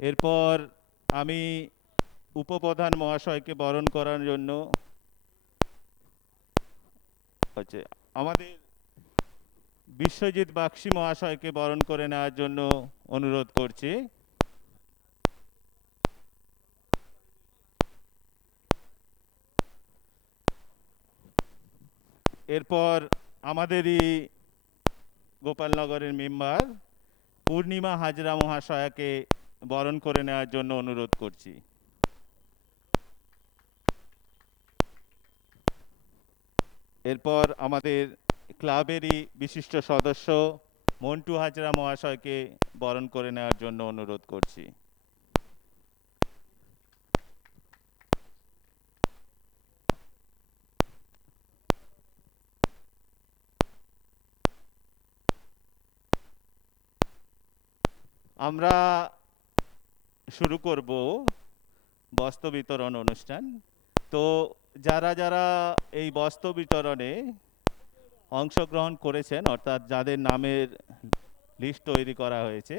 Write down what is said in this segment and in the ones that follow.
এরপর আমি উপপ্রধান মহাশয়কে বরণ করার জন্য হচ্ছে আমাদের বিশ্বজিৎ বাগচি মহাশয়কে বরণ করে নেওয়ার জন্য অনুরোধ করছি। এরপর আমাদেরই গোপালনগরের মেম্বার পূর্ণিমা হাজরা মহাশয়াকে বরণ করে নেওয়ার জন্য অনুরোধ করছি। এরপর আমাদের ক্লাবেরই বিশিষ্ট সদস্য মন্টু হাজরা মহাশয়কে বরণ করে নেওয়ার জন্য অনুরোধ করছি। আমরা শুরু করব বস্ত্র বিতরণ অনুষ্ঠান। তো যারা যারা এই বস্ত্র বিতরণে অংশগ্রহণ করেছেন, অর্থাৎ যাদের নামের লিস্ট তৈরি করা হয়েছে,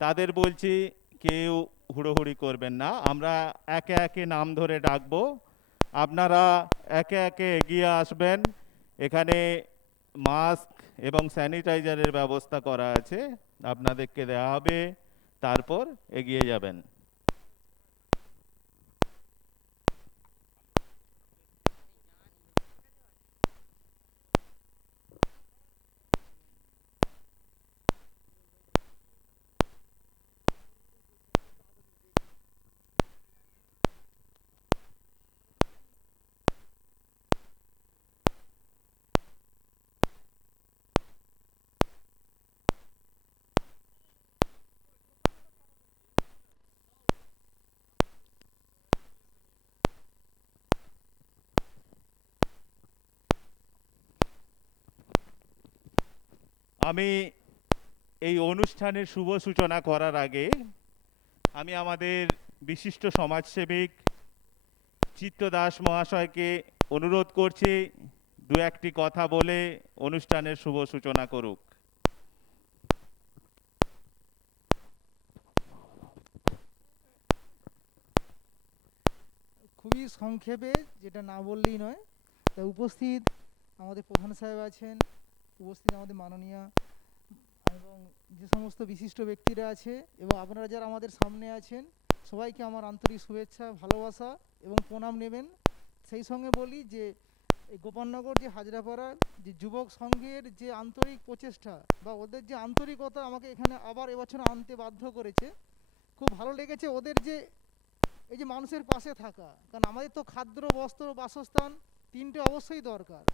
তাদের বলছি কেউ হুড়োহুড়ি করবেন না। আমরা একে একে নাম ধরে ডাকবো, আপনারা একে একে এগিয়ে আসবেন। এখানে মাস্ক এবং স্যানিটাইজারের ব্যবস্থা করা আছে, আপনাদেরকে দেওয়া হবে, তারপর এগিয়ে যাবেন। আমি এই অনুষ্ঠানের শুভ সূচনা করার আগে আমি আমাদের বিশিষ্ট সমাজসেবিক চিত্ত দাস মহাশয়কে অনুরোধ করছি দু একটি কথা বলে অনুষ্ঠানের শুভ সূচনা করুক। খুবই সংক্ষেপে, যেটা না বললেই নয়। তা উপস্থিত আমাদের প্রধান সাহেব আছেন, উপস্থিত আমাদের মাননীয় এবং যে সমস্ত বিশিষ্ট ব্যক্তিরা আছে, এবং আপনারা যারা আমাদের সামনে আছেন, সবাইকে আমার আন্তরিক শুভেচ্ছা, ভালোবাসা এবং প্রণাম নেবেন। সেই সঙ্গে বলি যে এই গোপালনগর যে হাজরাপাড়ার যে যুবক সংঘের যে আন্তরিক প্রচেষ্টা বা ওদের যে আন্তরিকতা আমাকে এখানে আবার এবছর আনতে বাধ্য করেছে। খুব ভালো লেগেছে ওদের যে এই যে মানুষের পাশে থাকা, কারণ আমাদের তো খাদ্য, বস্ত্র, বাসস্থান তিনটে অবশ্যই দরকার।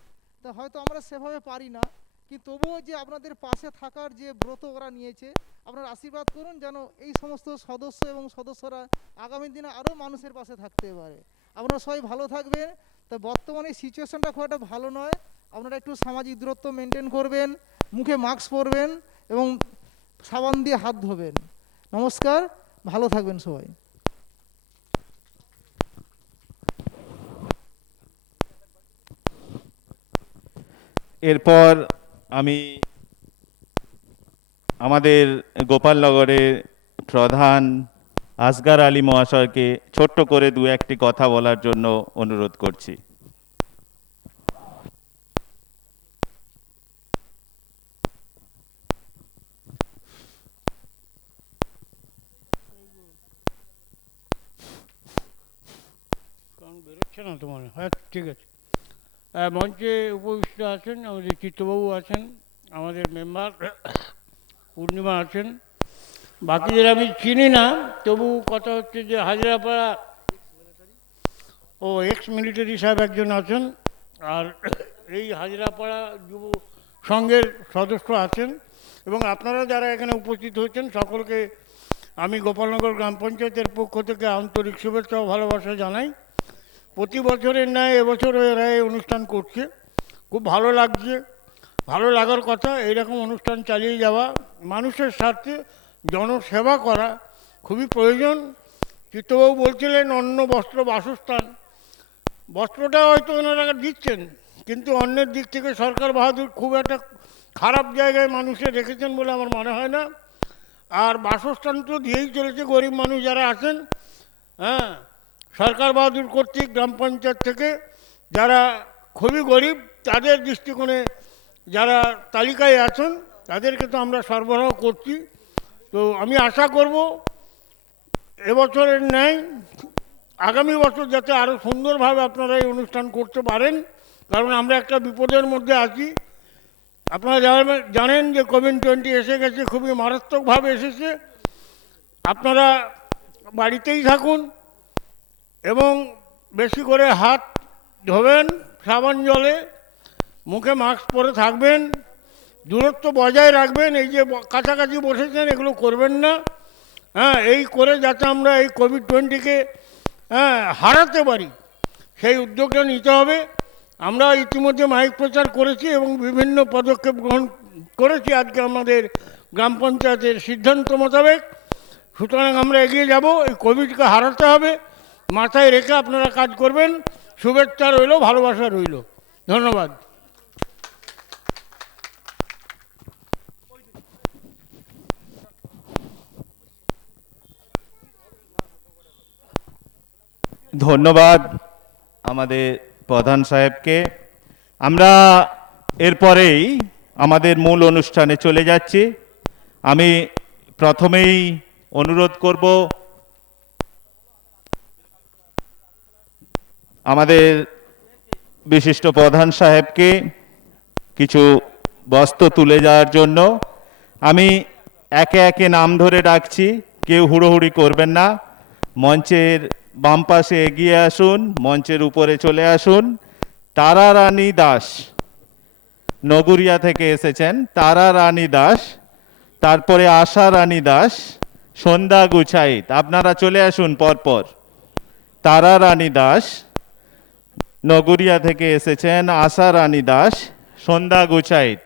তা হয়তো আমরা সেভাবে পারি না, কিন্তু তবুও যে আপনাদের পাশে থাকার যে ব্রত ওরা নিয়েছে, আপনারা আশীর্বাদ করুন যেন এই সমস্ত সদস্য এবং সদস্যরা আগামী দিনে আরও মানুষের পাশে থাকতে পারে। আপনারা সবাই ভালো থাকবেন। তা বর্তমানে সিচুয়েশনটা খুব একটা ভালো নয়, আপনারা একটু সামাজিক দূরত্ব মেনটেন করবেন, মুখে মাস্ক পরবেন এবং সাবান দিয়ে হাত ধোবেন। নমস্কার, ভালো থাকবেন সবাই। এরপর আমি আমাদের গোপালনগরের প্রধান আসগার আলী মহাশয়কে ছোট্ট করে দু একটি কথা বলার জন্য অনুরোধ করছি। বেরোচ্ছে না তোমার? হ্যাঁ, ঠিক আছে। মঞ্চে উপবিষ্ট আছেন আমাদের চিত্তবাবু আছেন, আমাদের মেম্বার পূর্ণিমা আছেন, বাকিদের আমি চিনি না, তবু কথা হচ্ছে যে হাজরাপাড়া ও এক্স মিলিটারি সাহেব একজন আছেন, আর এই হাজরাপাড়া যুব সংঘের সদস্য আছেন, এবং আপনারা যারা এখানে উপস্থিত হয়েছেন সকলকে আমি গোপালনগর গ্রাম পঞ্চায়েতের পক্ষ থেকে আন্তরিক শুভেচ্ছা ও ভালোবাসা জানাই। প্রতি বছরের ন্যায় এবছর এরা এই অনুষ্ঠান করছে, খুব ভালো লাগছে। ভালো লাগার কথা, এইরকম অনুষ্ঠান চালিয়ে যাওয়া, মানুষের স্বার্থে জনসেবা করা খুবই প্রয়োজন। চিত্তবাবু বলছিলেন অন্ন, বস্ত্র, বাসস্থান। বস্ত্রটা হয়তো ওনারা দিচ্ছেন, কিন্তু অন্যের দিক থেকে সরকার বাহাদুর খুব একটা খারাপ জায়গায় মানুষের রেখেছেন বলে আমার মনে হয় না। আর বাসস্থান তো দিয়েই চলেছে গরিব মানুষ যারা আছেন। হ্যাঁ, সরকার বাহাদুর কর্তৃক গ্রাম পঞ্চায়েত থেকে যারা খুবই গরিব তাদের দৃষ্টিকোণে যারা তালিকায় আছেন তাদেরকে তো আমরা সরবরাহ করছি। তো আমি আশা করব এবছরের ন্যায় আগামী বছর যাতে আরও সুন্দরভাবে আপনারা এই অনুষ্ঠান করতে পারেন, কারণ আমরা একটা বিপদের মধ্যে আছি। আপনারা জানেন যে কোভিড-20 এসে গেছে, খুবই মারাত্মকভাবে এসেছে। আপনারা বাড়িতেই থাকুন এবং বেশি করে হাত ধোবেন সাবান জলে, মুখে মাস্ক পরে থাকবেন, দূরত্ব বজায় রাখবেন। এই যে কাছাকাছি বসেছেন এগুলো করবেন না। হ্যাঁ, এই করে যাতে আমরা এই কোভিড-20কে হারাতে পারি সেই উদ্যোগটা নিতে হবে। আমরা ইতিমধ্যে মাইক প্রচার করেছি এবং বিভিন্ন পদক্ষেপ গ্রহণ করেছি আজকে আমাদের গ্রাম পঞ্চায়েতের সিদ্ধান্ত মোতাবেক। সুতরাং আমরা এগিয়ে যাব, এই কোভিডকে হারাতে হবে, মাথায় রেখে আপনারা কাজ করবেন। শুভেচ্ছা রইল, ভালোবাসা রইল। ধন্যবাদ। ধন্যবাদ আমাদের প্রধান সাহেবকে। আমরা এরপরেই আমাদের মূল অনুষ্ঠানে চলে যাচ্ছি। আমি প্রথমেই অনুরোধ করব আমাদের বিশিষ্ট প্রধান সাহেবকে কিছু বস্ত্র তুলে যাওয়ার জন্য। আমি একে একে নাম ধরে ডাকছি, কেউ হুড়োহুড়ি করবেন না। মঞ্চের বাম পাশে এগিয়ে আসুন, মঞ্চের উপরে চলে আসুন। তারা রানী দাস, নগুরিয়া থেকে এসেছেন। তারা রানী দাস, তারপরে আশা রানী দাস, সন্ধ্যা গুছাইত। আপনারা চলে আসুন পরপর। তারা রানী দাস নগুরিয়া থেকে এসেছেন, আশা রানী দাস, সন্ধ্যা গুছাইত।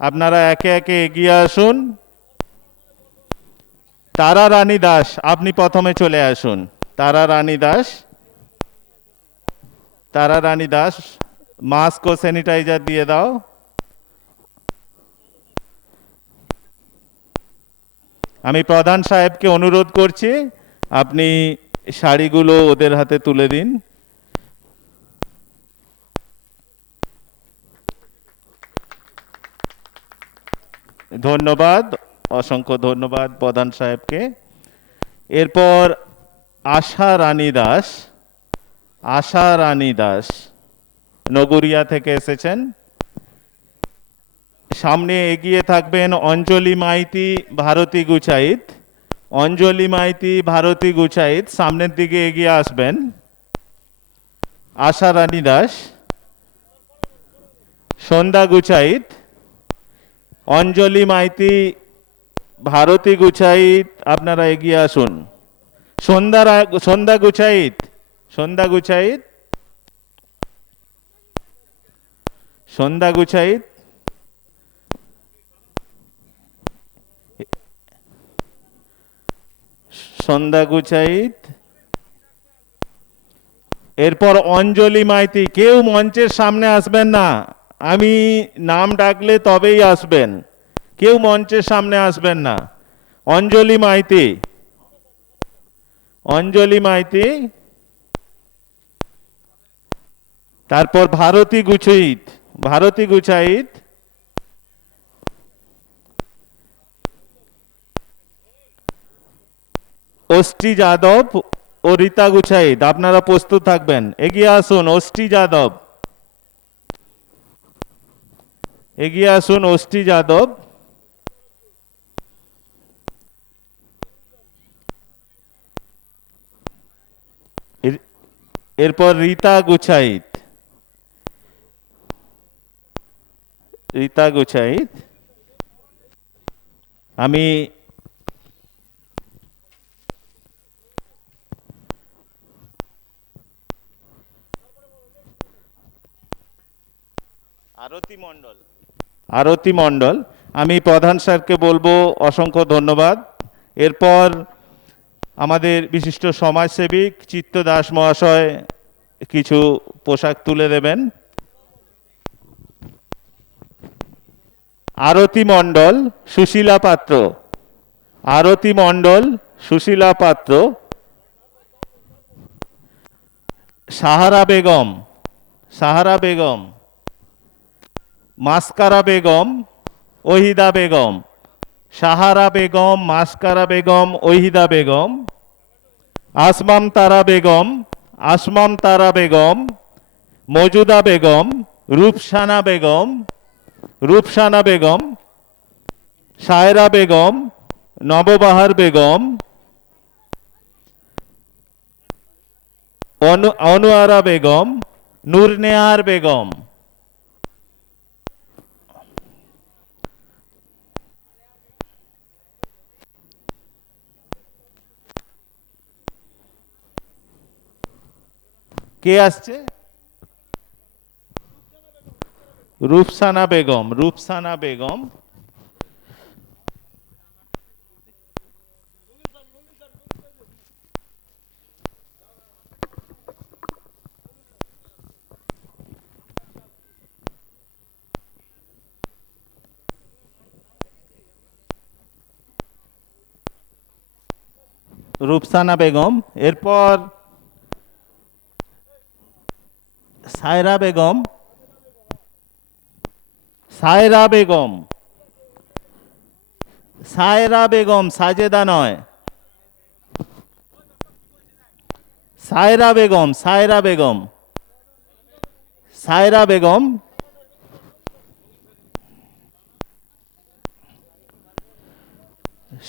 আপনারা একে একে এগিয়ে আসুন। তারা রানী দাস, আপনি প্রথমে চলে আসুন। তারা রানী দাস, তারা রানী দাস, মাস্ক ও স্যানিটাইজার দিয়ে দাও। আমি প্রধান সাহেবকে অনুরোধ করছি আপনি শাড়িগুলো ওদের হাতে তুলে দিন। ধন্যবাদ, অসংখ্য ধন্যবাদ প্রধান সাহেবকে। এরপর আশা রানী দাস, আশা রানী দাস নগরিয়া থেকে এসেছেন। সামনে এগিয়ে থাকবেন অঞ্জলি মাইতি, ভারতী গুছাইত। অঞ্জলি মাইতি, ভারতী গুছাইত সামনের দিকে এগিয়ে আসবেন। আশা রানী দাস, সন্ধ্যা গুছাইত, অঞ্জলি মাইতি, ভারতী গুছাইত আপনারা এগিয়ে আসুন। সন্ধ্যা গুছাইত, সন্ধ্যা গুছাইত, সন্ধ্যা গুছাইত, সন্ধ্যা গুছাইত। এরপর অঞ্জলি মাইতি। কেউ মঞ্চের সামনে আসবেন না, আমি নাম ডাকলে তবেই আসবেন, কেউ মঞ্চের সামনে আসবেন না। অঞ্জলি মাইতি, অঞ্জলি মাইতি, তারপর ভারতী গুছাইত, ভারতী গুছাইত, অষ্টি যাদব ও রীতা গুছাইত। আপনারা প্রস্তুত থাকবেন, এগিয়ে আসুন। অষ্টি যাদব, এগিয়ে আসুন। অষ্টি যাদব, এরপর রীতা গুছাইত, রীতা গুছাইত। আমি আরতি মণ্ডল, আরতি মণ্ডল, আমি প্রধান স্যারকে বলবো অসংখ্য ধন্যবাদ। এরপর আমাদের বিশিষ্ট সমাজসেবিক চিত্ত দাস মহাশয় কিছু পোশাক তুলে দেবেন। আরতি মণ্ডল, সুশীলা পাত্র, আরতি মণ্ডল, সুশীলা পাত্র, সাহারা বেগম, সাহারা বেগম, মাস্কারা বেগম, ওহিদা বেগম, সাহারা বেগম, মাস্কারা বেগম, ওহিদা বেগম, আসমাম তারা বেগম, আসমাম তারা বেগম, মজুদা বেগম, রূপসানা বেগম, রূপসানা বেগম, সায়রা বেগম, নববাহার বেগম, অনুয়ারা বেগম, নূরনেহার বেগম। কে আসছে? রূপসানা বেগম, রূপসানা বেগম, রূপসানা বেগম। এরপর সায়রা বেগম, সায়রা বেগম, সায়রা বেগম, সাজেদা নয়, সায়রা বেগম, সায়রা বেগম, সায়রা বেগম,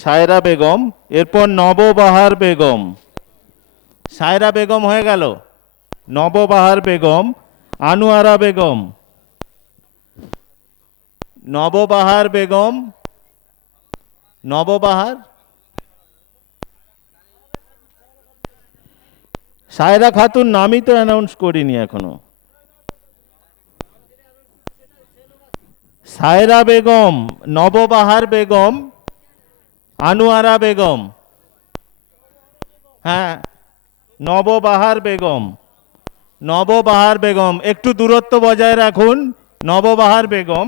সায়রা বেগম। এরপর নববাহার বেগম, সায়রা বেগম হয়ে গেল, নববাহার বেগম, আনোয়ারা বেগম, নববাহার বেগম, নববাহার, সায়রা খাতুন নামই তো অ্যানাউন্স করিনি এখনো। সায়রা বেগম, নববাহার বেগম, আনোয়ারা বেগম, হ্যাঁ, নববাহার বেগম, নববাহার বেগম, একটু দূরত্ব বজায় রাখুন, নববাহার বেগম।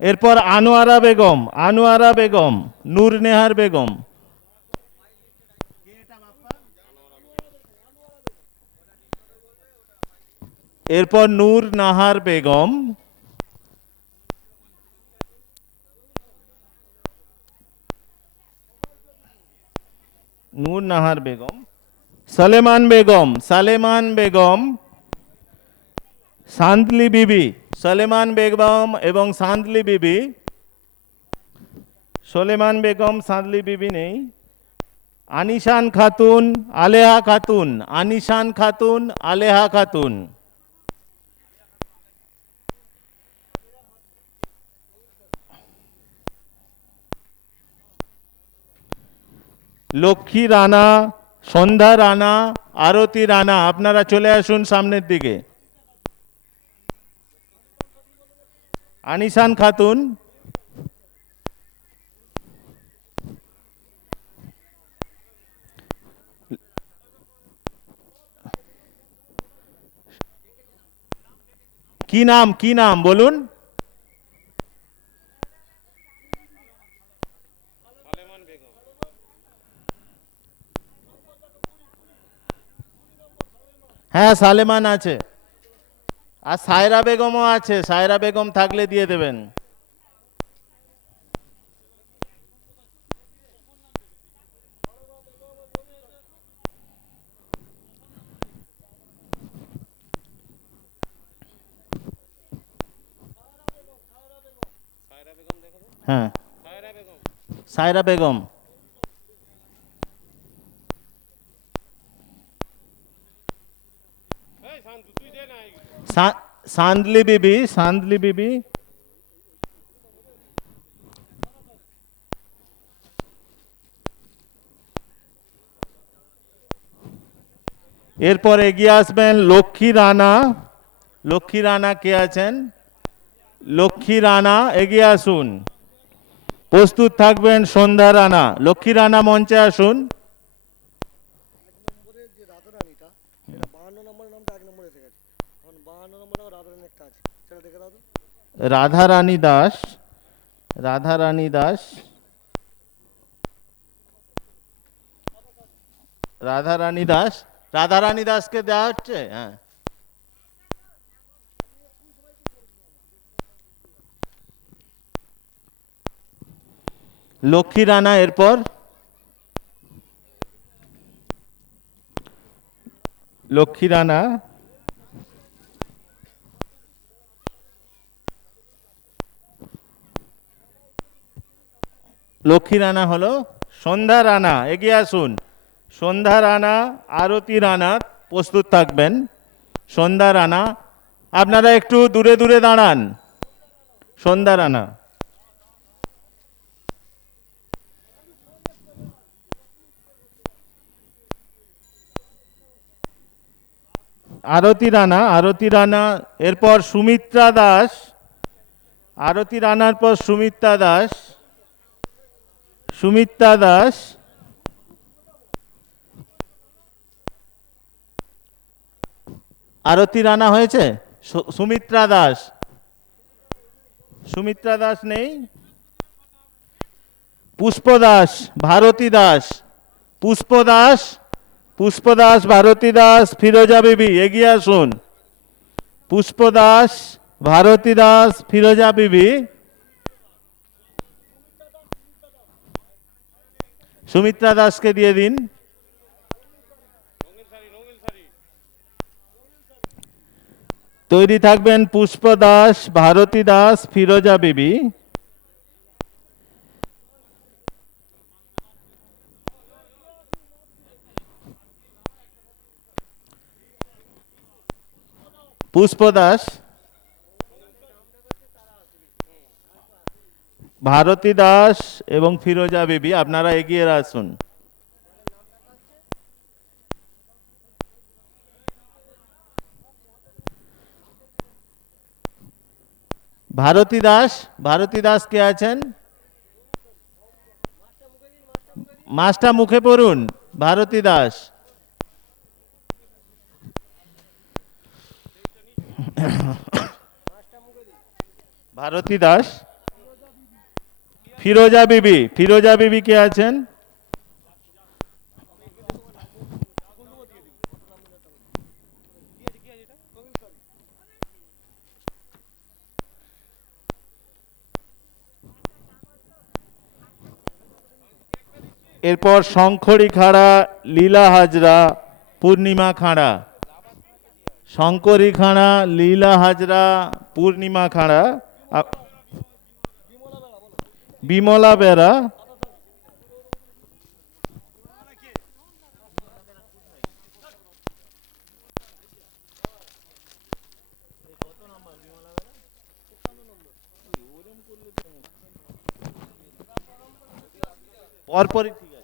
এরপর আনোয়ারা বেগম, আনোয়ারা বেগম, নূরনেহার বেগম, এরপর নূর নাহার বেগম, নূর নাহার বেগম, সালেমান বেগম, সালেমান বেগম, সান্দলি বিবি, সলেমান বেগম এবং সান্দলি বিবি, সলেমান বেগম, সান্দলি বিবি নেই। আনিশান খাতুন, আলেহা খাতুন, আনিশান খাতুন, আলেহা খাতুন, লক্ষ্মী রানা, সন্ধ্যা রানা, আরতি রানা, আপনারা চলে আসুন সামনের দিকে। আনিশান খাতুন, কি নাম, কি নাম বলুন? হ্যাঁ, সালেমান আছে, আর সায়রা বেগমও আছে, সায়রা বেগম থাকলে দিয়ে দেবেন। হ্যাঁ, সায়রা বেগম, সান্দলি বিবি, সান্দলি বিবি, এরপর এগিয়ে আসবেন লক্ষ্মী রানা। লক্ষ্মী রানা কে আছেন? লক্ষ্মী রানা এগিয়ে আসুন। প্রস্তুত থাকবেন সন্ধ্যা রানা। লক্ষ্মী রানা মঞ্চে আসুন। রাধা রানী দাস, রাধা রানী দাস, রাধারানী দাস, রাধারানী দাসকে দেওয়া হচ্ছে, হ্যাঁ। লক্ষ্মী রানা এরপর, লক্ষ্মী রানা, লক্ষ্মী রানা হলো সন্ধ্যা রানা, এগিয়ে আসুন। সন্ধ্যা রানা, আরতি রানা প্রস্তুত থাকবেন। সন্ধ্যা রানা, আপনারা একটু দূরে দূরে দাঁড়ান। সন্ধ্যা রানা, আরতি রানা, আরতি রানা এরপর সুমিত্রা দাস, আরতি রানার পর সুমিত্রা দাস, সুমিত্রা দাস, আরতি রানা হয়েছে, সুমিত্রা দাস, সুমিত্রা দাস নেই, পুষ্প দাস, ভারতী দাস, পুষ্প দাস, পুষ্প দাস, ভারতী দাস, ফিরোজা বিবি এগিয়ে আসুন। পুষ্প দাস, ভারতী দাস, ফিরোজা বিবি, সুমিত্রা দাসকে দিয়ে দিন। তৈরি থাকবেন পুষ্প দাস, ভারতী দাস, ফিরোজা বিবি। পুষ্প দাস, ভারতী দাস এবং ফিরোজা বিবি, আপনারা এগিয়ে আসুন। ভারতী দাস, ভারতী দাস কে আছেন? মাছটা মুখে পড়ুন। ভারতী দাস, ভারতী দাস, ফিরোজা বিবি, ফিরোজা বিবি কে আছেন? এরপর শঙ্করী খাড়া, লীলা হাজরা, পূর্ণিমা খাড়া। শঙ্করী খাড়া, লীলা হাজরা, পূর্ণিমা খাড়া, বিমলা বেরা, পরপরই ঠিক আছে।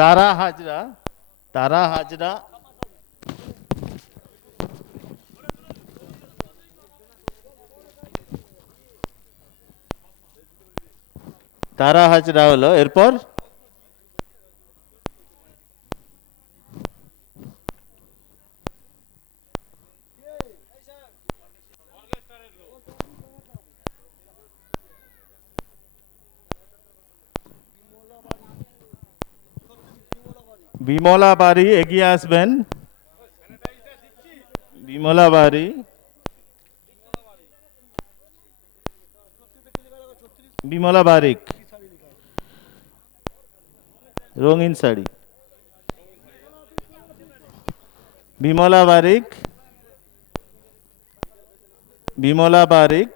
তারা হাজরা, তারা হাজরা, তারা হাজরা হলো। এরপর বিমলা বাড়ি এগিয়ে আসবেন। বিমলা বাড়ি, বিমলা বারিক, রঙিন শাড়ি, বিমলা বারিক, বিমলা বারিক,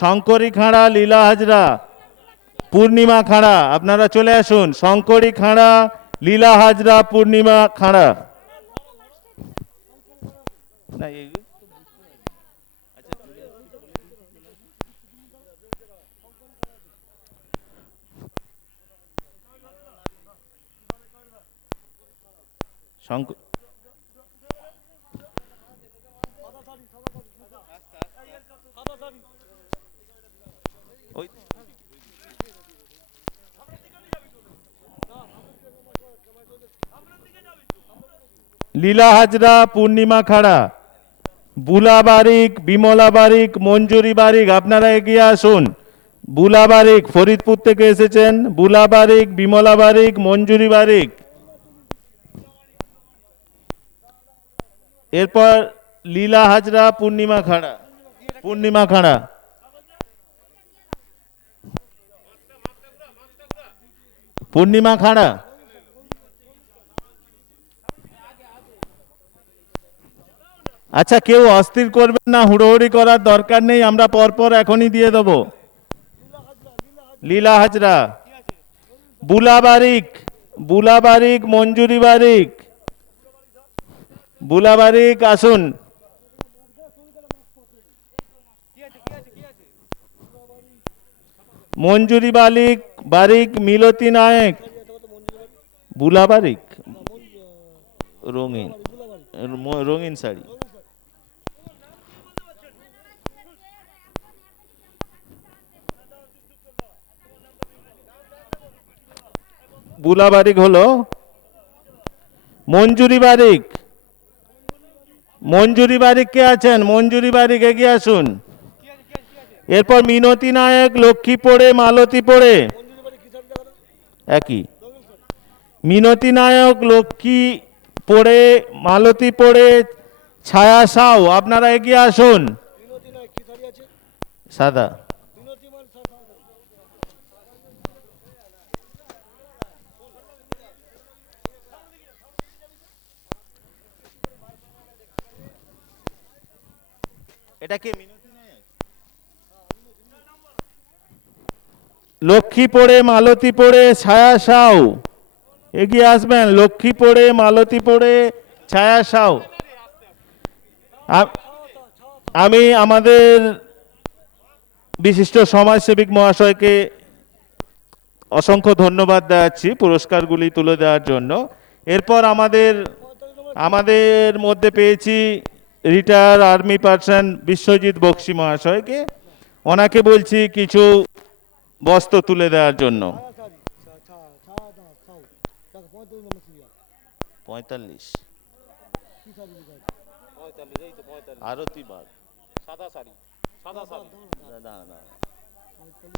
শঙ্করী খাঁড়া, লীলা হাজরা, পূর্ণিমা খাঁড়া, আপনারা চলে আসুন। শঙ্করী খাঁড়া, লীলা হাজরা, পূর্ণিমা খাঁড়া। শঙ্কর ওই লীলা হাজরা, পূর্ণিমা খাড়া, বুলা বারিক, বিমলা বারিক, মঞ্জুরি বারিক, আপনারা এগিয়ে আসুন। বুলা বারিক ফরিদপুর থেকে এসেছেন, বুলা বারিক, বিমলা বারিক, মঞ্জুরি বারিক। এরপর লীলা হাজরা, পূর্ণিমা খাড়া, পূর্ণিমা খাড়া, পূর্ণিমা খাড়া। আচ্ছা, কেউ অস্থির করবেন না, হুড়োহুড়ি করার দরকার নেই, আমরা পরপর এখনই দিয়ে দেব। লীলা হাজরা, বুলা বারিক, বুলা বারিক, মঞ্জুরি বারিক, বুলা বারিক আসুন। মঞ্জুরি বারিক, বারিক, মিলতি নায়েক, বুলা বারিক, রঙিন, রঙিন শাড়ি। বুলা বারিক হলো মঞ্জুরি বারিক, মঞ্জুরি বারিক কে আছেন? মঞ্জুরি বারিক এগিয়ে আসুন। এরপর মিনতি নায়ক, লক্ষ্মী পড়ে, মালতী পড়ে, একই। মিনতি নায়ক, লক্ষ্মী পড়ে, মালতী পড়ে, ছায়া সাউ, আপনারা এগিয়ে আসুন। সাদা। এটা কি মিনতি নায়ক? লক্ষ্মী পড়ে, মালতী পড়ে, ছায়া সাউ এগিয়ে আসবেন। লক্ষ্মী পড়ে, মালতী পড়ে, ছায়া সাউ। আমি আমাদের বিশিষ্ট সমাজসেবিক মহাশয়কে অসংখ্য ধন্যবাদ দেওয়াচ্ছি পুরস্কারগুলি তুলে দেওয়ার জন্য। এরপর আমাদের মধ্যে পেয়েছি retire army person Biswajit Bakshi মহাশয়কে। ওনাকে বলছি কিছু বস্ত্র তুলে দেওয়ার জন্য। 45 আরতি বাগ, সাদা শাড়ি, সাদা শাড়ি,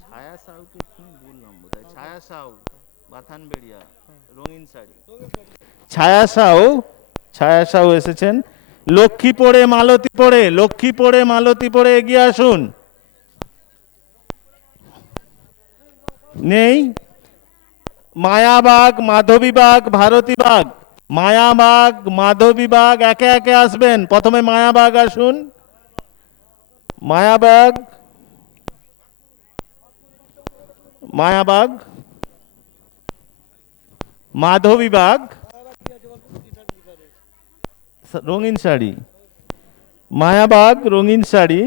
ছায়া সাউকে কি বললাম বোধহয়, ছায়া সাউ, বাথানবেড়িয়া, রঙিন শাড়ি। ছায়া সাউ এসেছেন। লক্ষ্মী পড়ে, মালতী পড়ে, লক্ষ্মী পড়ে, মালতী পড়ে এগিয়ে আসুন। নেই। মায়াবাগ, মাধবীবাগ, ভারতীবাগ, মায়াবাগ, মাধবীবাগ একে একে আসবেন। প্রথমে মায়াবাগ আসুন। মায়াবাগ, মায়াবাগ, মাধবীবাগ, রঙিন শাড়ি, মায়াবাগ, রঙিন শাড়ি,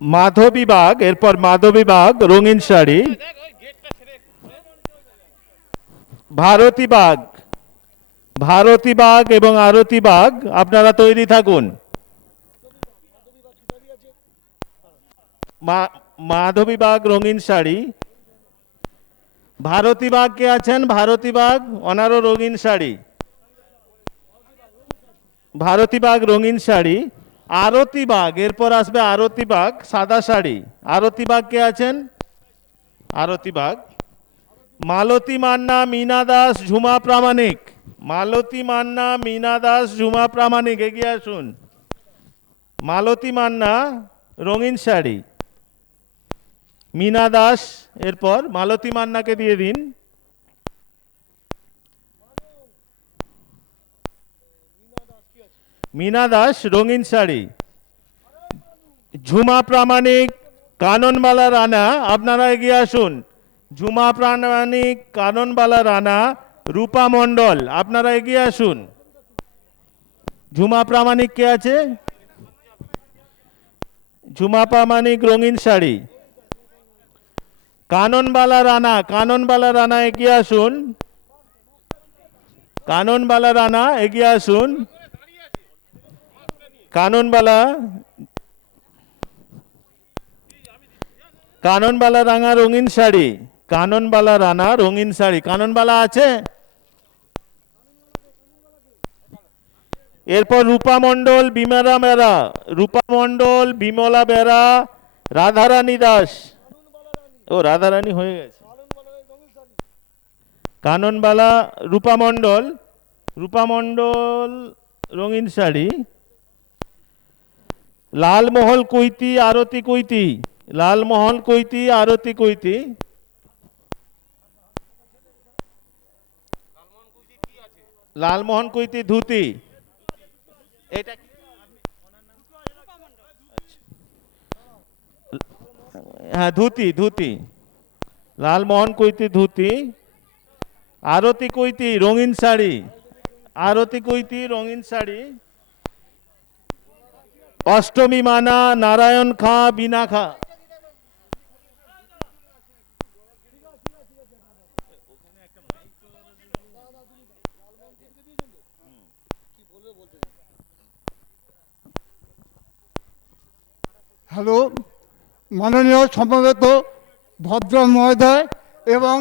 মাধবীবাগ, এরপর মাধবীবাগ, রঙিন শাড়ি, ভারতীবাগ, ভারতীবাগ এবং আরতিবাগ, আপনারা তৈরি থাকুন। মাধবীবাগ, রঙিন শাড়ি, ভারতীবাগ কে আছেন? ভারতীবাগ, ওনারও রঙিন শাড়ি, ভারতীবাগ, রঙিন শাড়ি। আরতিবাগ, এরপর আসবে আরতিবাগ, সাদা শাড়ি। আরতিবাগ কে আছেন? আরতিবাগ। মালতী মান্না, মীনা দাস, ঝুমা প্রামাণিক, মালতী মান্না, মীনা দাস, ঝুমা প্রামাণিক এগিয়ে আসুন। মালতী মান্না, রঙিন শাড়ি, মীনা দাস, এরপর মালতী মান্নাকে দিয়ে দিন। মীনা দাস, রঙিন শাড়ি। ঝুমা প্রামাণিক, কাননবালা রানা, আপনারা এগিয়ে আসুন। ঝুমা প্রামাণিক, কাননবালা রানা, রূপা মণ্ডল, আপনারা এগিয়ে আসুন। ঝুমা প্রামাণিক কে আছে? ঝুমা প্রামাণিক, রঙিন শাড়ি। কাননবালা রানা, কাননবালা রানা এগিয়ে আসুন। কাননবালা রানা এগিয়ে আসুন। কাননবালা, কাননবালা রাঙা রঙিন শাড়ি, কাননবালা রানা রঙিন শাড়ি। কাননবালা আছে? এরপর রূপা মণ্ডল, বিমলা বেরা, রূপা মণ্ডল, বিমলা বেরা, রাধারানী দাস। ও রাধারানী হয়ে গেছে। কাননবালা, রূপা মণ্ডল, রূপা মণ্ডল রঙিন শাড়ি। লালমহল কৈতি, আরতি কৈতি, লালমহল কৈতি, আরতি কৈতি। লালমোহন কৈতি ধুতি। এটা কি? হ্যাঁ ধুতি, ধুতি। লালমোহন কৈতি ধুতি। আরতি কৈতি রঙিন শাড়ি, আরতি কৈতি রঙিন শাড়ি। অষ্টমী মানা, নারায়ণ খাঁ, বিনা খাঁ। হ্যালো, মাননীয় সমবেত ভদ্র মহোদয় এবং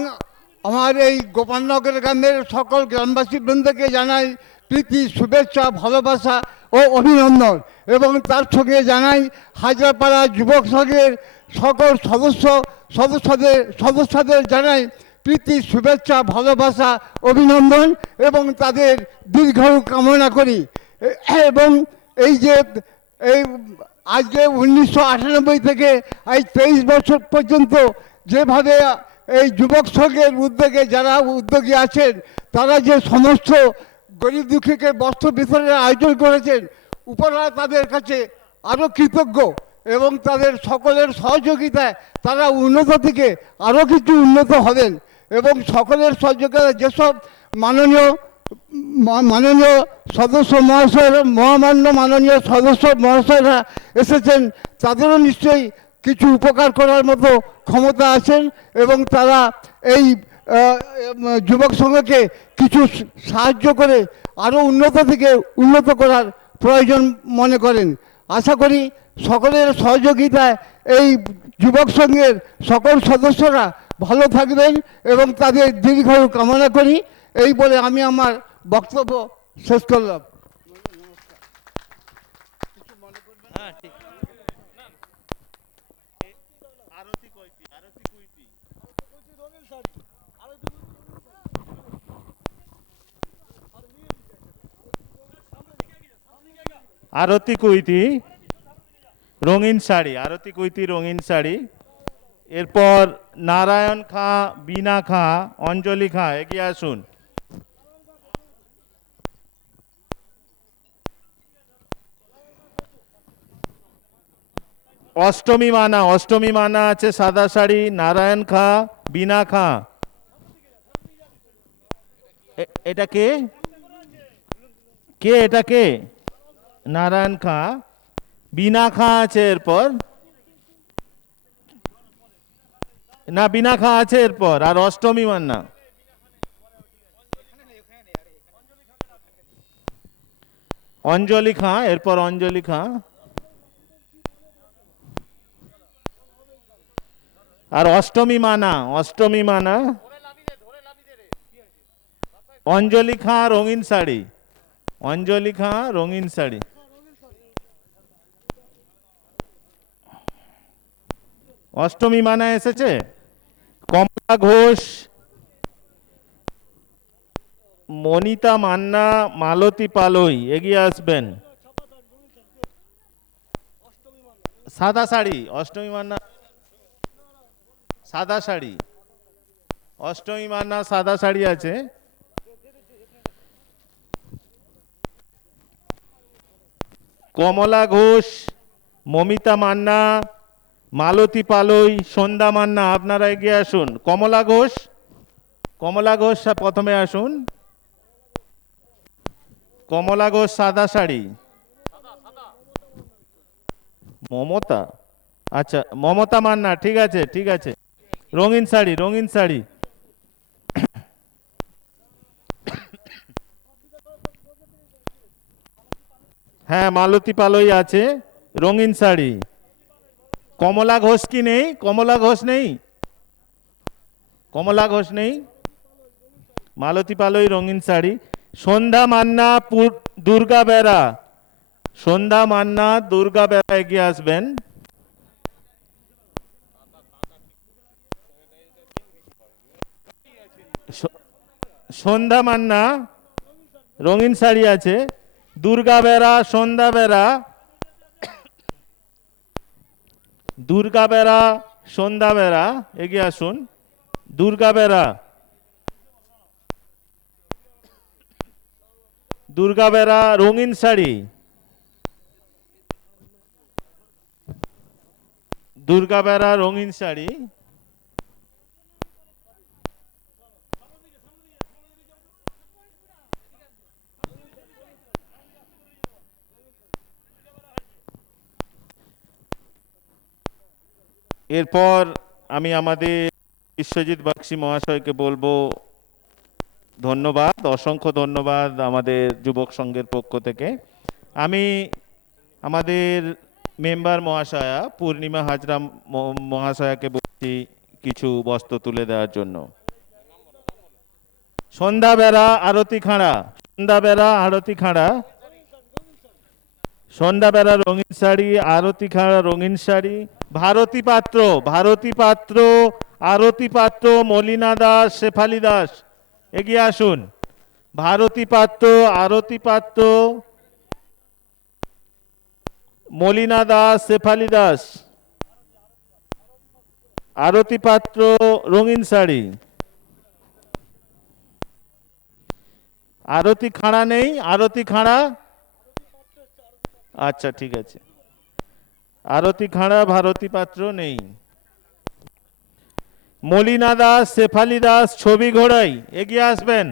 আমার এই গোপালনগর গ্রামের সকল গ্রামবাসী বৃন্দকে জানাই প্রীতি, শুভেচ্ছা, ভালোবাসা ও অভিনন্দন। এবং তার সঙ্গে জানাই হাজারপাড়া যুবক সংঘের সকল সদস্যদের জানাই প্রীতি, শুভেচ্ছা, ভালোবাসা, অভিনন্দন এবং তাদের দীর্ঘায়ু কামনা করি। এবং এই যে এই আজকে 1998 থেকে এই 23 বছর পর্যন্ত যেভাবে এই যুবক সংঘের উদ্যোগে যারা উদ্যোগী আছেন তারা যে সমস্ত গরিব দুঃখীকে বস্ত্র বিতরণের আয়োজন করেছেন, উপরওয়ালা তাদের কাছে আরও কৃতজ্ঞ এবং তাদের সকলের সহযোগিতায় তারা উন্নত থেকে আরও কিছু উন্নত হবেন। এবং সকলের সহযোগিতা যেসব মাননীয় সদস্য মহাশয়রা, মহামান্য মাননীয় সদস্য মহাশয়রা এসেছেন, তাদেরও নিশ্চয়ই কিছু উপকার করার মতো ক্ষমতা আছেন এবং তারা এই যুবক সংঘকে কিছু সাহায্য করে আরও উন্নত থেকে উন্নত করার প্রয়োজন মনে করেন। আশা করি সকলের সহযোগিতায় এই যুবক সংঘের সকল সদস্যরা ভালো থাকবেন এবং তাদের দীর্ঘায়ু কামনা করি। এই বলে আমি আমার বক্তব্য শেষ করলাম। আরতি কৈতি রঙিন শাড়ি, আরতি কৈতি রঙিন শাড়ি। এরপর নারায়ণ খাঁ, বিনা খাঁ, অঞ্জলি খাঁ এগিয়ে আসুন। অষ্টমী মানা, অষ্টমী মানা আছে সাদা শাড়ি, নারায়ণ খাঁ, বিনা খাঁ। এটা কে? কে এটা কে? নারায়ণ খাঁ, বিনা খাঁ আছে। এরপর না, বিনা খাঁ আছে এরপর। আর অষ্টমী মান্না, অঞ্জলি খাঁ। এরপর অঞ্জলি খাঁ আর অষ্টমী মানা, অষ্টমী মানা। অঞ্জলি খাঁ রঙিন শাড়ি, অঞ্জলি খাঁ রঙিন শাড়ি। অষ্টমী মানা এসেছে। কমলা ঘোষ, মনিতা মান্না, মালতী পালই এগিয়ে আসবেন। সাদা শাড়ি, অষ্টমী মান্না সাদা শাড়ি, অষ্টমী মান্না সাদা শাড়ি আছে। কমলা ঘোষ, মমিতা মান্না, মালতী পালই, সন্ধ্যা মান্না আপনারা এগিয়ে আসুন। কমলা ঘোষ, কমলা ঘোষ প্রথমে আসুন। কমলা ঘোষ সাদা শাড়ি। মমতা, আচ্ছা মমতা মান্না, ঠিক আছে ঠিক আছে। রঙিন শাড়ি, রঙিন শাড়ি। হ্যাঁ, মালতী পালই আছে, রঙিন শাড়ি। কমলা ঘোষ কি নেই? কমলা ঘোষ নেই? কমলা ঘোষ নেই? মালতী পালই, রঙিন শাড়ি। সন্ধ্যা মান্না, দুর্গা বেরা। সন্ধ্যা মান্না, দুর্গা বেরা এগিয়ে আসবেন। সন্ধ্যা মান্না, রঙিন শাড়ি আছে। দুর্গা বেরা, সন্ধ্যা বেরা। দুর্গা বেরা, সন্ধ্যা বেরা এগিয়ে আসুন। দুর্গা বেরা, দুর্গা বেরা, রঙিন শাড়ি। দুর্গা বেরা, রঙিন শাড়ি। এরপর আমি আমাদের বিশ্বজিৎ বাগচি মহাশয়কে বলবো ধন্যবাদ, অসংখ্য ধন্যবাদ আমাদের যুবক সংঘের পক্ষ থেকে। আমি আমাদের মেম্বার মহাশয়া পূর্ণিমা হাজরা মহাশয়াকে বলছি কিছু বস্ত্র তুলে দেওয়ার জন্য। সন্ধ্যা বেড়া, আরতি খাঁড়া। সন্ধ্যা বেড়া, আরতি খাঁড়া। সন্ধ্যা বেড়া, রঙিন শাড়ি। আরতি খাঁড়া, রঙিন শাড়ি। ভারতী পাত্র, ভারতী পাত্র, আরতি পাত্র, মলিনা দাস, শেফালি দাস এগিয়ে আসুন। ভারতী পাত্র, আরতি পাত্র, মলিনা দাস, শেফালি দাস। আরতি পাত্র, রঙিন শাড়ি। আরতি খাঁড়া নেই? আরতি খাঁড়া, আচ্ছা ঠিক আছে। আরতি খাঁড়া, ভারতী পাত্র নেই। মলিনা দাস, শেফালি দাস, ছবি ঘোড়াই এগিয়ে আসবেন।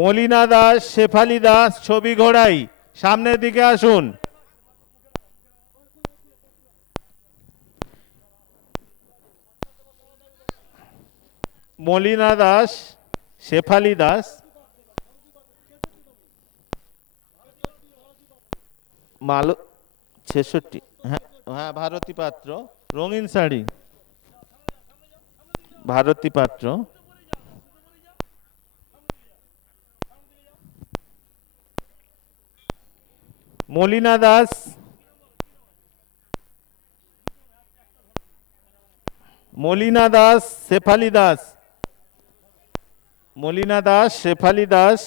মলিনা দাস, শেফালি দাস, ছবি ঘোড়াই সামনের দিকে আসুন। মলিনা দাস, শেফালি দাস, মালো 66। হ্যাঁ হ্যাঁ, ভারতী পাত্র, রঙিন শাড়ি। ভারতী পাত্র, মলিনা দাস, মলিনা দাস, শেফালি দাস। মলিনা দাস, শেফালি দাস,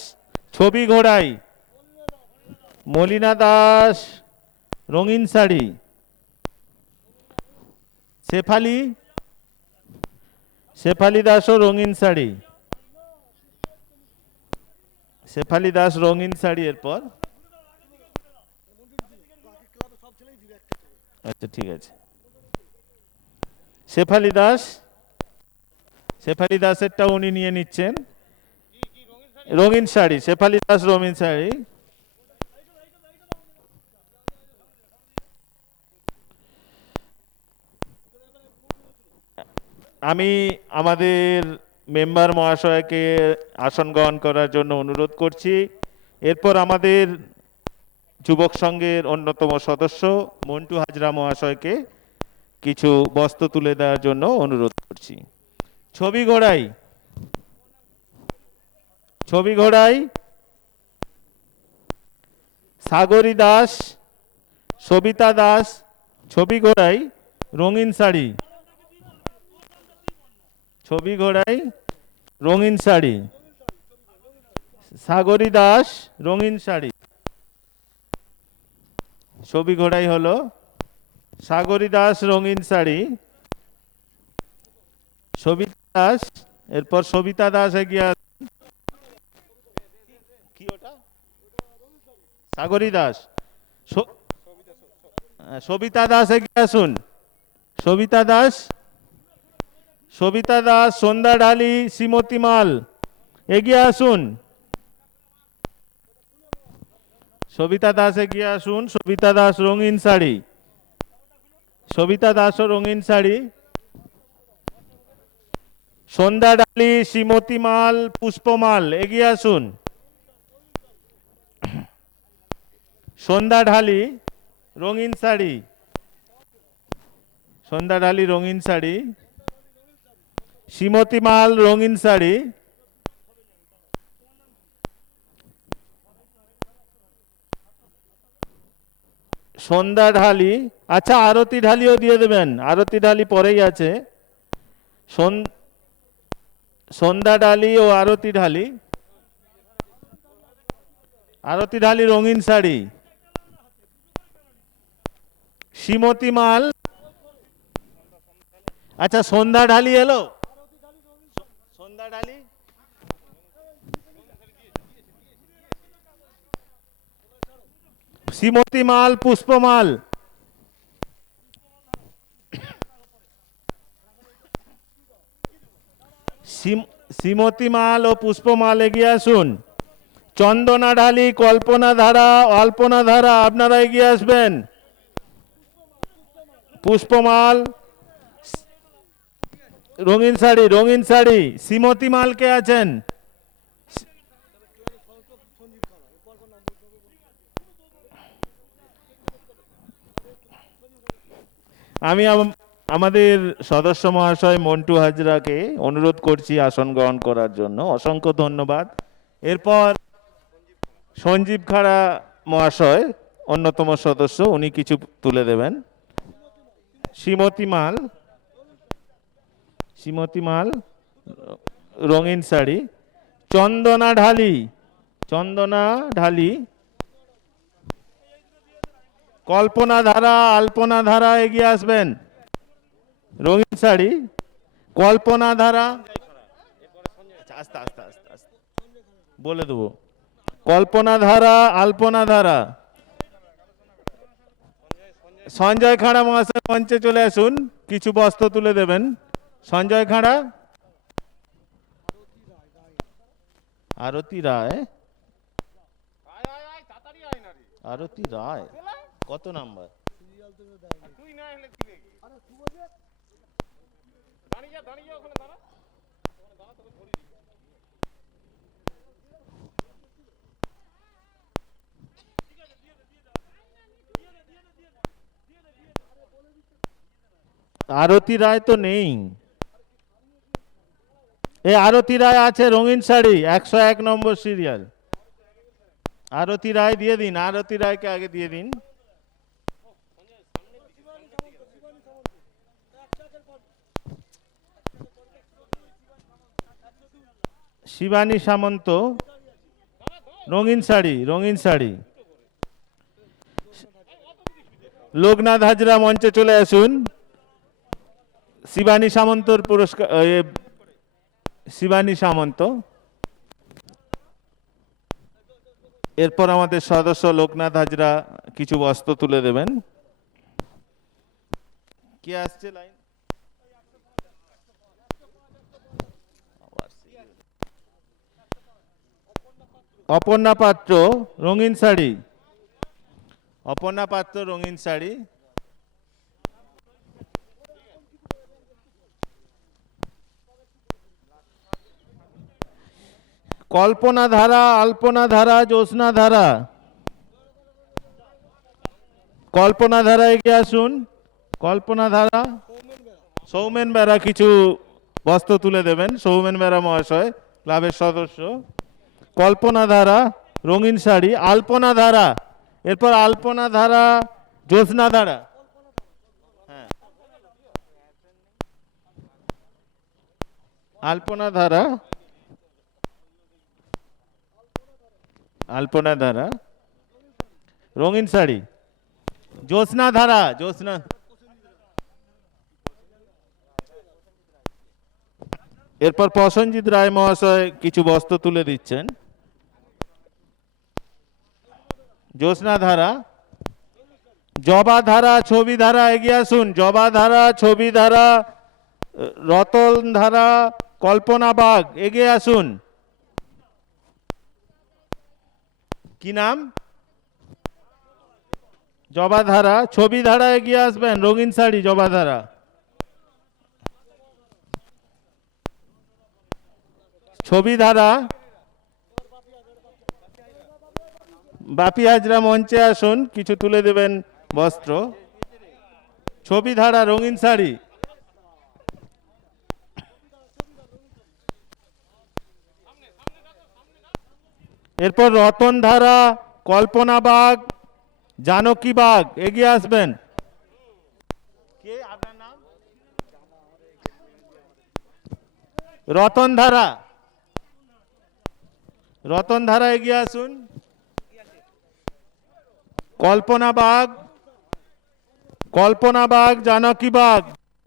ছবি ঘোড়াই। মলিনা দাস, রঙিন শাড়ি। শেফালি, শেফালি দাসও রঙিন শাড়ি। শেফালি দাস, রঙিন শাড়ি। এরপর আচ্ছা ঠিক আছে। শেফালি দাস, শেফালি দাসেরটা উনি নিয়ে নিচ্ছেন। রঙিন শাড়ি, শেফালি দাস, রঙিন শাড়ি। আমি আমাদের মেম্বার মহাশয়কে আসন গ্রহণ করার জন্য অনুরোধ করছি। এরপর আমাদের যুবক সংঘের অন্যতম সদস্য মন্টু হাজরা মহাশয়কে কিছু বস্ত্র তুলে দেওয়ার জন্য অনুরোধ করছি। ছবি ঘোড়াই, ছবি ঘোড়াই, সাগরী দাস, সবিতা দাস, ছবি ঘোড়াই, রঙিন শাড়ি। ছবি ঘোড়াই, রঙিন শাড়ি। সাগরী দাস, রঙিন শাড়ি। ছবি ঘোড়াই হলো সাগরী দাস, রঙিন শাড়ি। সবিতা দাস, এরপর সবিতা দাস এগিয়ে কি ওটা? সাগরী দাস, সবিতা দাস এগিয়ে আসুন। সবিতা দাস, সবিতা দাস, সন্ধ্যা ঢালি, শ্রীমতী মাল এগিয়ে আসুন। সবিতা দাস এগিয়ে আসুন। সবিতা দাস, রঙিন শাড়ি। সবিতা দাস ও রঙিন শাড়ি। সন্ধ্যা ডালি, শ্রীমতী মাল, পুষ্পমাল এগিয়ে আসুন। সন্ধ্যা ঢালি রঙিন শাড়ি, সন্ধ্যা ঢালি রঙিন শাড়ি, শ্রীমতী মাল রঙিন শাড়ি, সন্ধ্যা ঢালি, আচ্ছা আরতি ঢালিও দিয়ে দেবেন, আরতি ঢালি পরেই আছে। সন্ধ্যা ঢালি ও আরতি ঢালি, আরতি ঢালি রঙিন শাড়ি, শ্রীমতী মাল, আচ্ছা সন্ধ্যা ঢালি এলো, সন্ধ্যা ঢালি, শ্রীমতী মাল পুষ্পমাল, শ্রীমতী মাল ও পুষ্পমাল এগিয়ে আসুন। চন্দনা ঢালি, কল্পনা ধারা, অল্পনা ধারা আপনারা এগিয়ে আসবেন। পুষ্পমাল রঙিন শাড়ি, রঙিন শাড়ি, শ্রীমতী মাল কে আছেন? আমি আমাদের সদস্য মহাশয় মন্টু হাজরাকে অনুরোধ করছি আসন গ্রহণ করার জন্য, অসংখ্য ধন্যবাদ। এরপর সঞ্জীব খাড়া মহাশয় অন্যতম সদস্য, উনি কিছু তুলে দেবেন। শ্রীমতী মাল, শ্রীমতী মাল রঙিন শাড়ি, চন্দনা ঢালি, চন্দনা ঢালি, কল্পনা ধারা, আলপনা ধারা এগিয়ে আসবেন। রঙিন শাড়ি, কল্পনা ধারা, আস্তে আস্তে আস্তে আস্তে বলে দেবো। কল্পনা ধারা, আলপনা ধারা, সঞ্জয় খাড়া মহাশয় মঞ্চে চলে আসুন, কিছু বস্ত্র তুলে দেবেন। সঞ্জয় খাড়া, আরতি রায়, আরতি রায় কত নাম্বার? আরতি রায় তো নেই। এই আরতি রায় আছে রঙিন শাড়ি 101 নম্বর সিরিয়াল। আরতি রায় দিয়ে দিন, আরতি রায়কে আগে দিয়ে দিন। শিবানী সামন্ত রঙিন শাড়ি, রঙিন শাড়ি। লোকনাথ হাজরা মঞ্চে চলে আসুন। শিবানী সামন্তর পুরস্কার, শিবানী সামন্ত। এরপর আমাদের সদস্য লোকনাথ হাজরা কিছু বস্ত্র তুলে দেবেন। কে আসছে লাইন? অপর্ণা পাত্র রঙিন শাড়ি, অপর্ণা পাত্র রঙিন শাড়ি, কল্পনা ধারা, আলপনা ধারা, জ্যোৎস্না ধারা, কল্পনা ধারা এগিয়ে আসুন। কল্পনা ধারা, সৌমেন বেরা কিছু বস্ত্র তুলে দেবেন। সৌমেন বেরা মহাশয় ক্লাবের সদস্য। কল্পনা ধারা রঙিন শাড়ি, আলপনা ধারা, এরপর আলপনা ধারা, জ্যোৎস্না ধারা, হ্যাঁ আলপনা ধারা, আলপনা ধারা রঙিন শাড়ি, জ্যোৎস্না ধারা, জ্যোৎস্না, এরপর প্রসেনজিৎ রায় মহাশয় কিছু বস্ত্র তুলে দিচ্ছেন। জ্যোৎস্না ধারা, জবা ধারা, ছবি ধারা এগিয়ে আসুন। জবা ধারা, ছবি ধারা, রতন ধারা, কল্পনা বাগ এগিয়ে আসুন। কি নাম? জবা ধারা, ছবি ধারা এগিয়ে আসবেন। রঙিন শাড়ি, জবা ধারা, ছবি ধারা, বাপি হাজরা মঞ্চে আসুন, কিছু তুলে দেবেন বস্ত্র। ছবি ধারা রঙিন শাড়ি। এরপর রতন ধারা, কল্পনা বাগ, জানকী বাগ এগিয়ে আসবেন। কে আপনার নাম? রতন ধারা, রতন ধারা এগিয়ে আসুন। কল্পনা বাগ, কল্পনা বাগ, জানকী বাগ,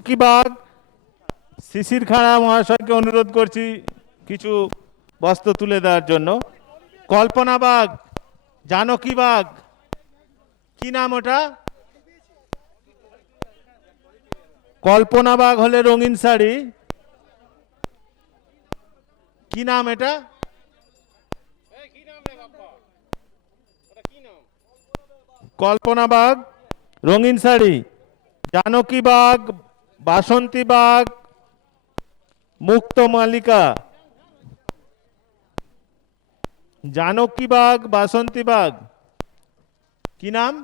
কি বাগ। শিশির খাড়া মহাশয়কে অনুরোধ করছি কিছু বস্ত্র তুলে দেওয়ার জন্য। কল্পনা বাগ, জানকী বাগ, কি নাম ওটা? কল্পনা বাগ হলে রঙিন শাড়ি, কি নাম এটা? কল্পনা বাগ রঙিন শাড়ি, জানকী বাগ, বাসন্তী বাগ, মুক্ত মালিকা। জানকী বাগ, বাসন্তী বাগ, কি নাম?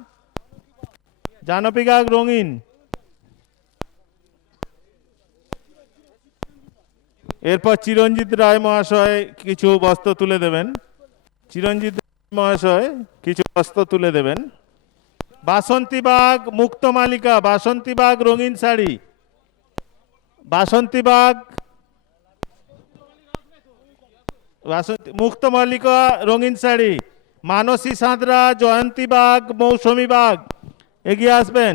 জানকী বাগ রঙিন। এরপর চিরঞ্জিত রায় মহাশয় কিছু বস্ত্র তুলে দেবেন। চিরঞ্জিত রায় মহাশয় কিছু বস্ত্র তুলে দেবেন। বাসন্তী বাগ, মুক্ত মালিকা, বাসন্তী বাগ রঙিন শাড়ি, বাসন্তী বাগ, বাসন্তী মুক্ত মালিকা রঙিন শাড়ি। মানসী সাঁতরা, জয়ন্তী বাগ, মৌসুমী বাগ এগিয়ে আসবেন।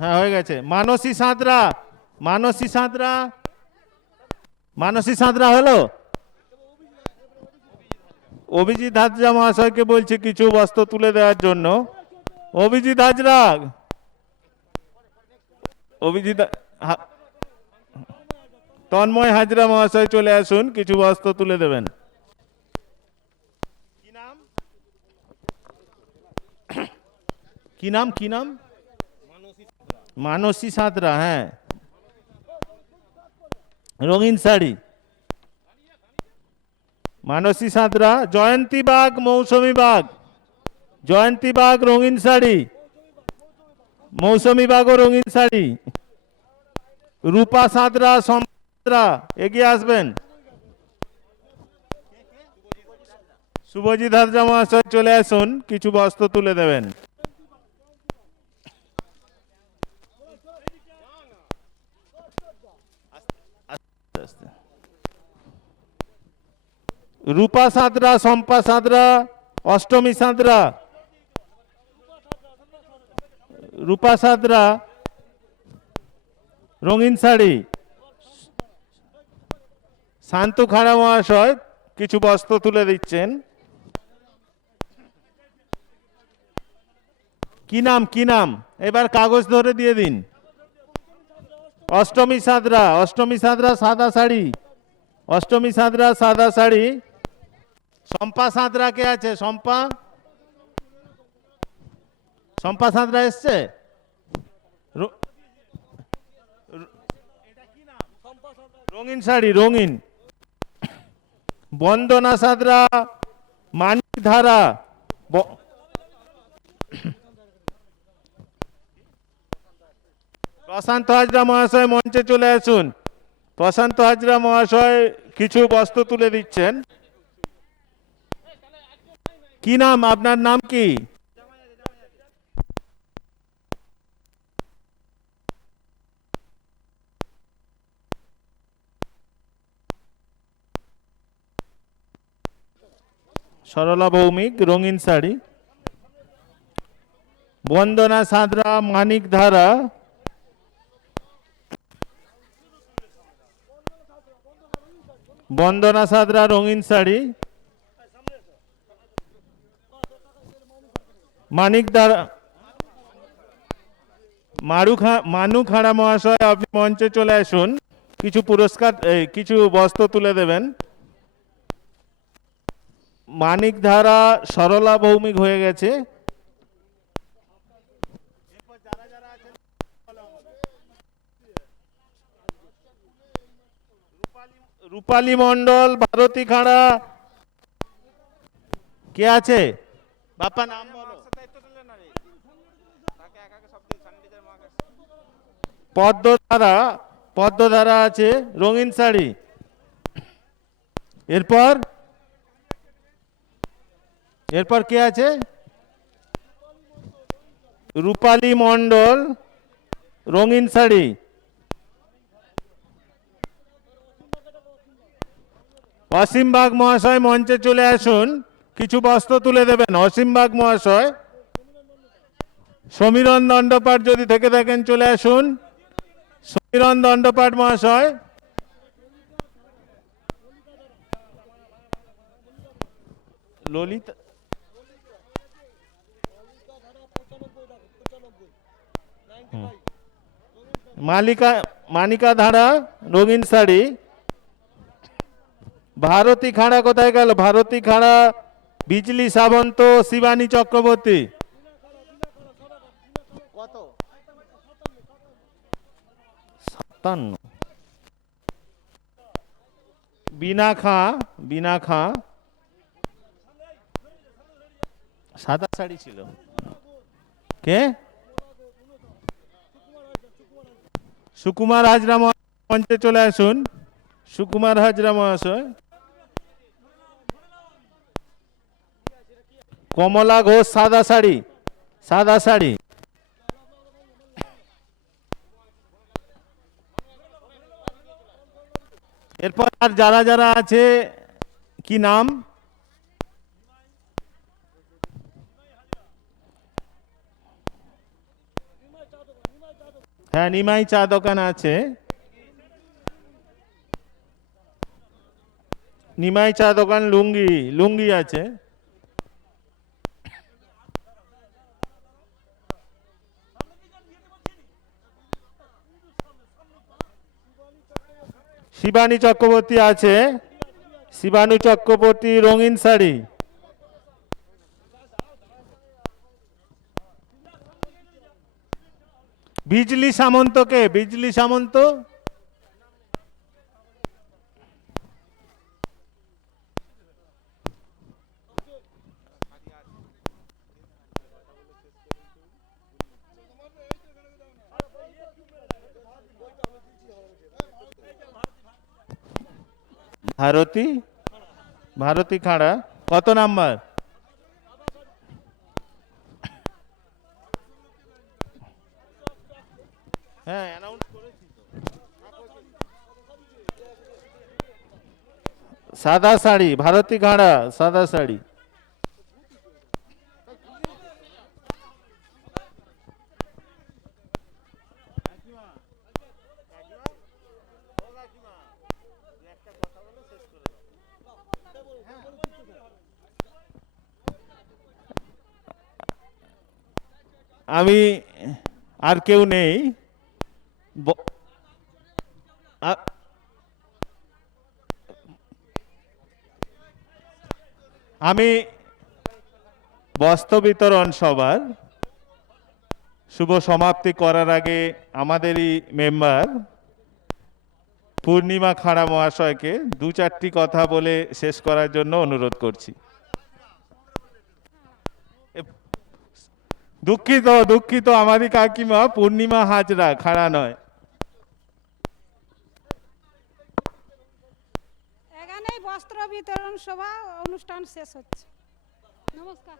হ্যাঁ হয়ে গেছে। মানসী সাঁতরা, মানসী সাঁতরা, মানসী সাঁতরা হলো। অভিজিৎ হাজরা মহাশয়কে বলছে কিছু বস্ত্র তুলে দেওয়ার জন্য। অভিজিৎ হাজরা, অভিজিৎ তন্ময় হাজরা মহাশয় চলে আসুন, কিছু বস্ত্র তুলে দেবেন। কি নাম? কি নাম? কি নাম? মানসী সাঁতরা, হ্যাঁ রঙিন শাড়ি। মানসী সাঁতরা, জয়ন্তী বাগ, মৌসুমী বাগ, জয়ন্তী বাগ রঙিন শাড়ি, মৌসুমী বাগও রঙিন শাড়ি। রূপা সাঁতরা, সম্রা এগিয়ে আসবেন। শুভজিৎ হাজরা মহাশয় চলে আসুন, কিছু বস্ত্র তুলে দেবেন। রূপা সাঁতরা, শম্পা সাঁতরা, অষ্টমী সাঁতরা, রূপা সাঁতরা রঙিন শাড়ি। শান্তু খাড়া মহাশয় কিছু বস্ত্র তুলে দিচ্ছেন। কি নাম? কি নাম? এবার কাগজ ধরে দিয়ে দিন। অষ্টমী সাঁতরা, অষ্টমী সাঁতরা সাদা শাড়ি, অষ্টমী সাঁতরা সাদা শাড়ি। শম্পা সাঁতরা কে আছে? শম্পা, শম্পা সাঁতরা এসছে। রঙিন শাড়ি, রঙিন। বন্দনা সাঁতরা, মানিক ধারা, প্রশান্ত হাজরা মহাশয় মঞ্চে চলে আসুন। প্রশান্ত হাজরা মহাশয় কিছু বস্ত্র তুলে দিচ্ছেন। কি নাম? আপনার নাম কি? সরলা ভৌমিক রঙিন শাড়ি। বন্দনা সাঁতরা, মানিক ধারা, বন্দনা সাঁতরা রঙিন শাড়ি। মানিক ধারা, মানু খাড়া মহাশয় আপনি মঞ্চে চলে আসুন, কিছু পুরস্কার কিছু বস্ত্র তুলে দেবেন। মানিক ধারা সরলা ভৌমিক হয়ে গেছে। রূপালী মণ্ডল, ভারতী খাড়া, কে আছে? বাপ্পা নাম বলো। পদ্মধারা, পদ্মধারা আছে, রঙিন শাড়ি। এরপর এরপর কে আছে? রূপালী মণ্ডল, রঙিন শাড়ি। অসীম বাগ মহাশয় মঞ্চে চলে আসুন, কিছু বস্ত্র তুলে দেবেন। অসীম বাগ মহাশয়, সমীরণ দণ্ডপাঠ যদি থেকে থাকেন চলে আসুন। সমীরণ দণ্ডপাঠ মহাশয়। ললিতা, মানিকা ধারা, রঙিন শাড়ি। ভারতী খাড়া কোথায় গেল? ভারতী খাড়া, বিজলি সামন্ত, শিবানী চক্রবর্তী। কত? 57। বিনা খাঁ, বিনা খাঁ, সাদা শাড়ি ছিল। কে? সুকুমার হাজরা মঞ্চে চলে আসুন। সুকুমার হাজরা মহাশয়। কমলা ঘোষ, সাদা শাড়ি, সাদা শাড়ি। এরপর আর যারা যারা আছে, কি নাম? হ্যাঁ, নিমাই চা দোকান আছে। নিমাই চা দোকান, লুঙ্গি, লুঙ্গি আছে। শিবানী চক্রবর্তী আছে। শিবানী চক্রবর্তী, রঙিন শাড়ি। বিজলি সামন্ত কে? বিজলি সামন্ত। ভারতী, ভারতী খাড়া, কত নাম্বার? হ্যাঁ, অ্যানাউন্স করেছি তো। সাদা শাড়ি, ভারতী খাড়া, সাদা শাড়ি। আমি আর কেউ নেই। আমি বস্ত্র বিতরণ সভার শুভ সমাপ্তি করার আগে আমাদেরই মেম্বার পূর্ণিমা খাড়া মহাশয়কে দু চারটি কথা বলে শেষ করার জন্য অনুরোধ করছি। দুঃখিত, দুঃখিত, আমারই কাকিমা পূর্ণিমা হাজরা, খাড়া নয়। এখানেই বস্ত্র বিতরণ সভা অনুষ্ঠান শেষ হচ্ছে। নমস্কার।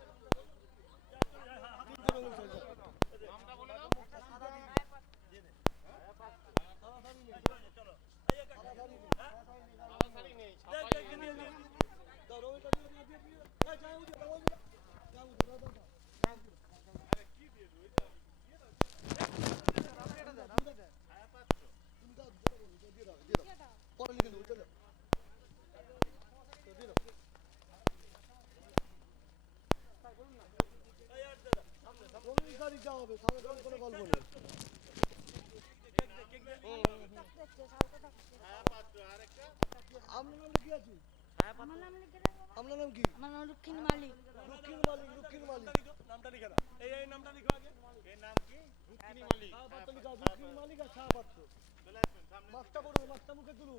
আমার নাম রুক্ষিণ মালিক। নামটা লিখে দাও। এই নামটা লিখো আগে। এর নাম কি? রুক্ষিণী মালিক। রুক্ষিণ মালিক আর ছায়াপত্র। মাস্কটা পড়ুন, মাস্কটা মুখে তুলুন।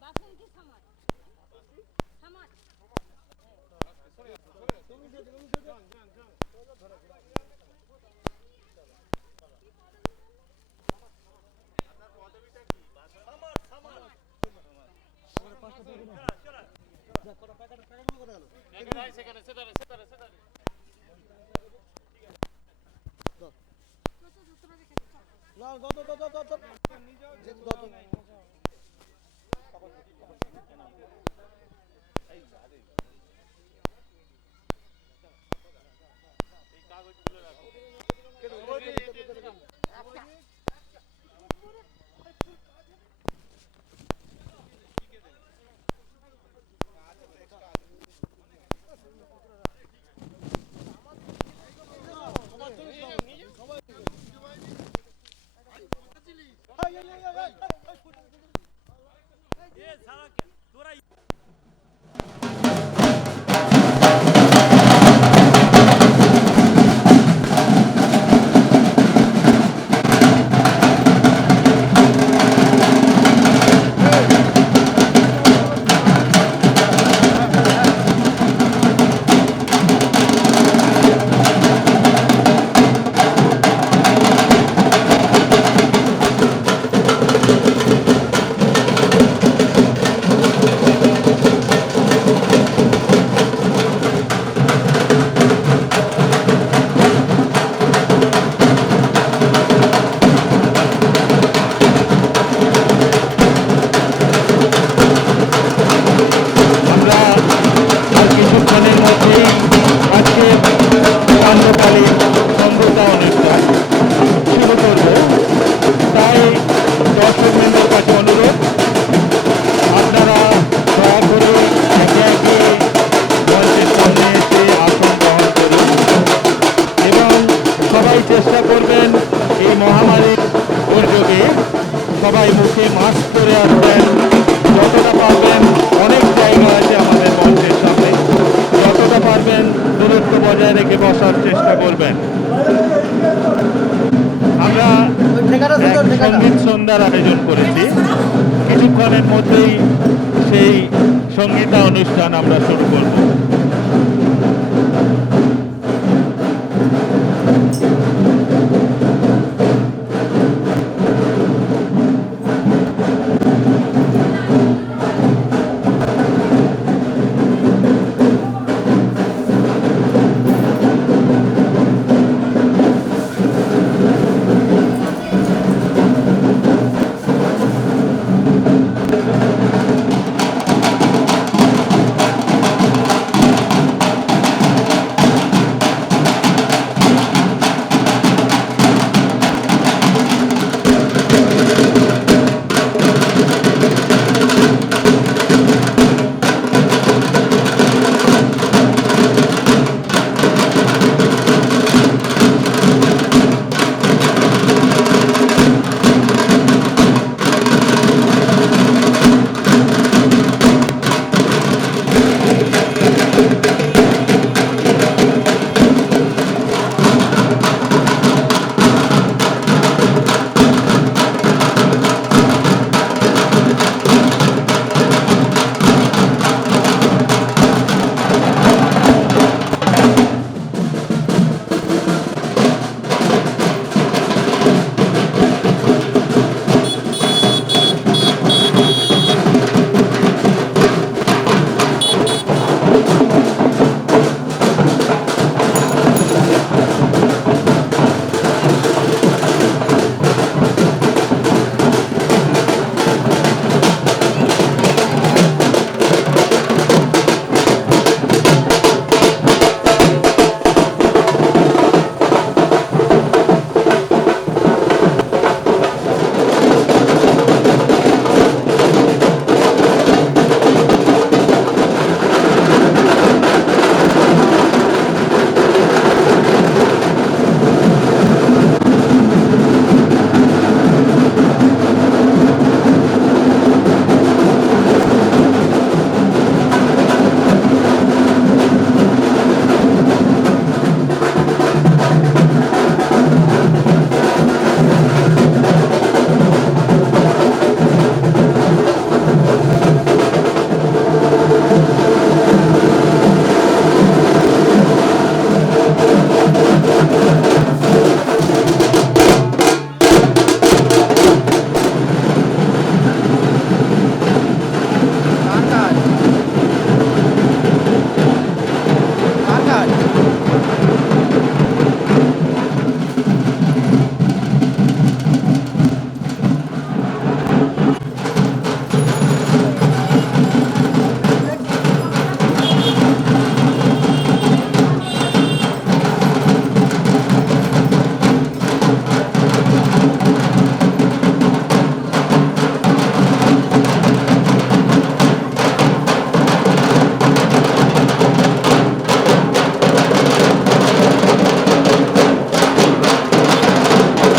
বাসন্তী সমাজ সমাজ আমরা আর কিছুক্ষণের মধ্যেই আজকে সান্ধ্যকালীন সঙ্গীতা অনুষ্ঠান শুরু করব। তাই দর্শকবৃন্দের কাছে অনুরোধ, আপনারা দয়া করে একে একে মঞ্চের সামনে এসে আসন গ্রহণ করুন এবং সবাই চেষ্টা করবেন এই মহামারীর দুর্যোগে সবাই মুখে মাস্ক পরে আসবেন। যতটা পারবেন, অনেক জায়গা আছে আমাদের মঞ্চের সামনে, যতটা পারবেন দূরত্ব বজায় রেখে বসার চেষ্টা করবেন। আমরা এক সঙ্গীত সন্ধ্যার আয়োজন করেছি, কিছুক্ষণের মধ্যেই সেই সঙ্গীতা অনুষ্ঠান আমরা শুরু করব।